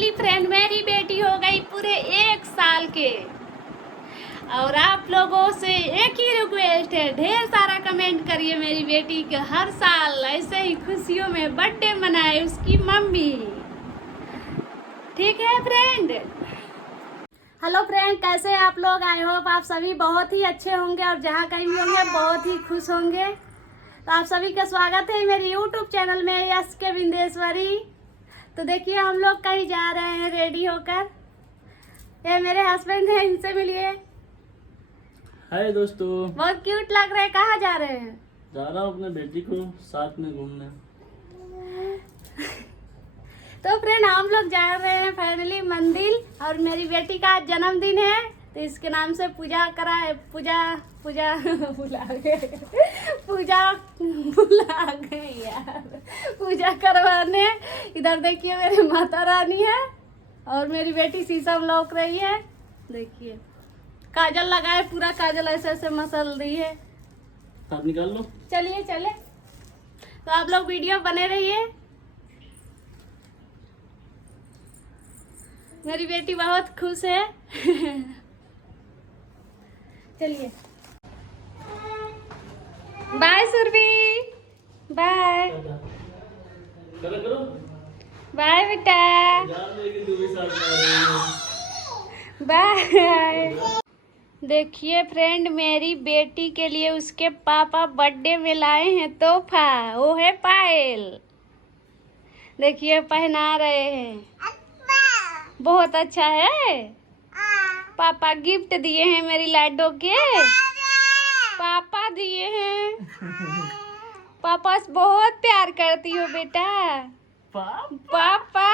Finally friend मेरी बेटी हो गई पूरे 1 साल के। और आप लोगों से एक ही रिक्वेस्ट है, ढेर सारा कमेंट करिए मेरी बेटी के हर साल ऐसे ही खुशियों में बर्थडे मनाए उसकी मम्मी। ठीक है फ्रेंड। हेलो फ्रेंड, कैसे हैं आप लोग? आई होप आप सभी बहुत ही अच्छे होंगे और जहाँ कहीं भी होंगे बहुत ही खुश होंगे। तो आप सभी का स्वागत है मेरे यूट्यूब चैनल में यस के बिंदेश्वरी। तो देखिए हम लोग कहीं जा रहे हैं रेडी होकर। ये मेरे हस्बैंड हैं, इनसे मिलिए। हाय दोस्तों, बहुत क्यूट लग रहे हैं। कहाँ जा रहे हैं? जा रहा हूँ अपने बेटी को साथ में घूमने। तो फ्रेंड हम लोग जा रहे हैं फाइनली मंदिर, और मेरी बेटी का आज जन्मदिन है तो इसके नाम से पूजा पूजा भुला गए यार, पूजा करवाने। इधर देखिए मेरी माता रानी है और मेरी बेटी शीशम लौक रही है। देखिए काजल लगाए, पूरा काजल ऐसे ऐसे मसल दी है। हाथ निकाल लो। चलिए चले, तो आप लोग वीडियो बने रहिए। मेरी बेटी बहुत खुश है। चलिए बाय सुरभि, बाय करो बाय बेटा, बाय। देखिए फ्रेंड, मेरी बेटी के लिए उसके पापा बर्थडे में लाए हैं तोहफा। वो है पायल। देखिए पहना रहे हैं, बहुत अच्छा है। पापा गिफ्ट दिए हैं मेरी लाडो के, पापा दिए हैं। पापा से बहुत प्यार करती हो बेटा। पापा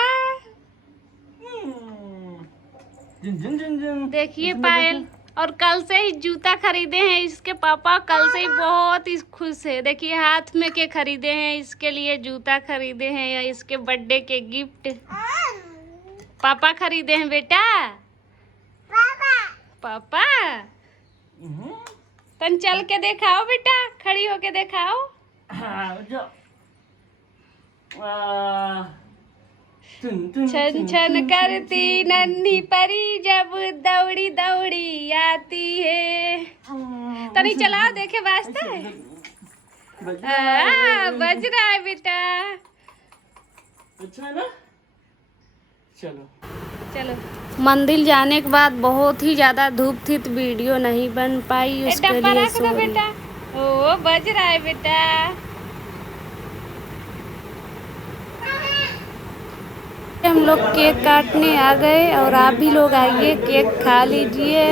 देखिए पायल, और कल से ही जूता खरीदे हैं इसके पापा। कल से ही बहुत ही खुश है। देखिए हाथ में के खरीदे हैं, इसके लिए जूता खरीदे हैं या इसके बर्थडे के गिफ्ट पापा खरीदे हैं बेटा। पापा तन चल के दिखाओ बेटा, खड़ी होके दिखाओ। छन छन करती नन्ही परी जब दौड़ी दौड़ी आती है। तनी चलाओ देखे वास्ते। बज रहा है बेटा। अच्छा है ना? चलो चलो। मंदिर जाने के बाद बहुत ही ज्यादा धूप थी तो वीडियो नहीं बन पाई, उसके लिए सॉरी बेटा। ओ बज रहा है बेटा। हम लोग केक काटने आ गए और आप भी लोग आइए, केक खा लीजिए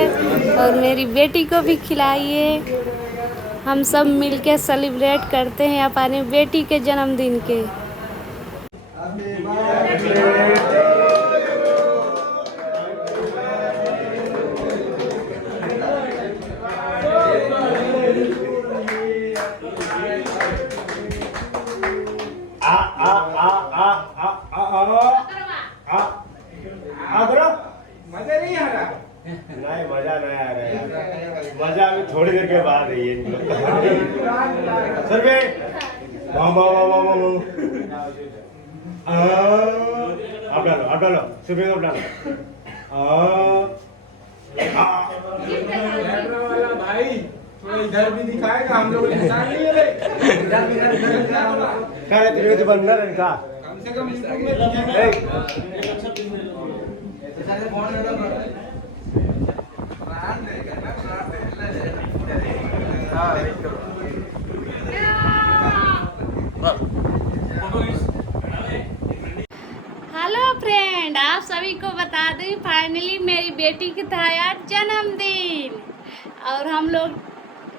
और मेरी बेटी को भी खिलाइए। हम सब मिलके सेलिब्रेट करते हैं अपनी बेटी के जन्मदिन के। मजा नहीं आ रहा। नहीं मजा नहीं आ रहा है। मजा अभी थोड़ी देर के बाद है ये। सर बे आप डालो सुबह आप डालो। भाई थोड़ा इधर भी दिखाएगा, हम लोग इंसान नहीं है। क्या रे तेरे तो बंदर है का? कम से कम यूट्यूब में हेलो फ्रेंड, आप सभी को बता दें फाइनली मेरी बेटी का था आज जन्मदिन, और हम लोग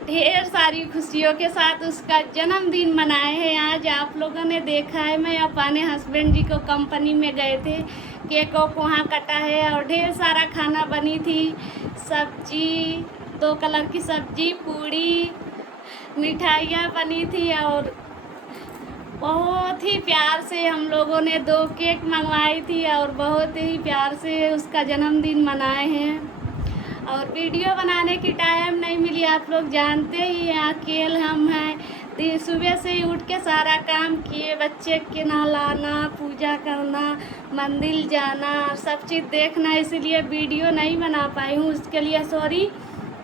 ढेर सारी खुशियों के साथ उसका जन्मदिन मनाए हैं। आज आप लोगों ने देखा है, मैं अपने हस्बैंड जी को कंपनी में गए थे, केक वहाँ कटा है और ढेर सारा खाना बनी थी। सब्जी, 2 कलर की सब्जी, पूड़ी, मिठाइयाँ बनी थी और बहुत ही प्यार से हम लोगों ने 2 केक मंगवाई थी और बहुत ही प्यार से उसका जन्मदिन मनाए हैं। और वीडियो बनाने की टाइम नहीं मिली, आप लोग जानते ही हैं अकेले हम हैं सुबह से ही उठ के सारा काम किए, बच्चे के नहलाना, पूजा करना, मंदिर जाना, सब चीज़ देखना, इसीलिए वीडियो नहीं बना पाई हूँ, उसके लिए सॉरी।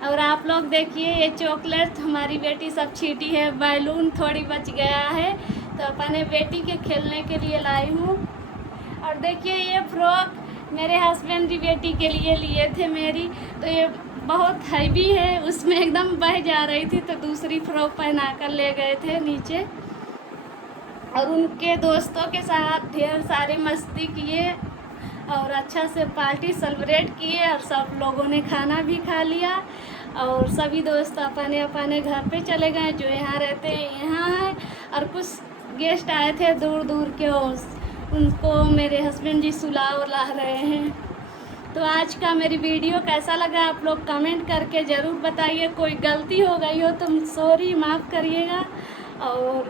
और आप लोग देखिए ये चॉकलेट हमारी बेटी सब छीटी है, बैलून थोड़ी बच गया है तो अपने बेटी के खेलने के लिए लाई हूँ। और देखिए ये फ्रॉक मेरे हस्बैंड की बेटी के लिए थे मेरी, तो ये बहुत हैवी है, उसमें एकदम बह जा रही थी तो दूसरी फ्रॉक पहना कर ले गए थे नीचे। और उनके दोस्तों के साथ ढेर सारी मस्ती किए और अच्छा से पार्टी सेलिब्रेट किए और सब लोगों ने खाना भी खा लिया। और सभी दोस्त अपने अपने घर पे चले गए, जो यहाँ रहते हैं यहाँ है, और कुछ गेस्ट आए थे दूर दूर के, उनको मेरे हस्बैंड जी सुला उला रहे हैं। तो आज का मेरी वीडियो कैसा लगा आप लोग कमेंट करके ज़रूर बताइए। कोई गलती हो गई हो तो सॉरी, माफ़ करिएगा। और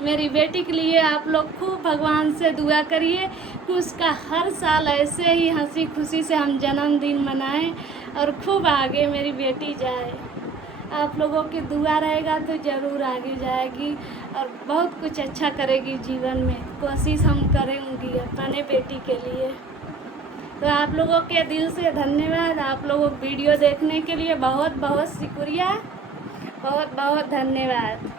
मेरी बेटी के लिए आप लोग खूब भगवान से दुआ करिए कि उसका हर साल ऐसे ही हंसी खुशी से हम जन्मदिन मनाएं और खूब आगे मेरी बेटी जाए। आप लोगों की दुआ रहेगा तो ज़रूर आगे जाएगी और बहुत कुछ अच्छा करेगी जीवन में, कोशिश हम करेंगी अपने बेटी के लिए। तो आप लोगों के दिल से धन्यवाद। आप लोगों को वीडियो देखने के लिए बहुत बहुत शुक्रिया, बहुत बहुत धन्यवाद।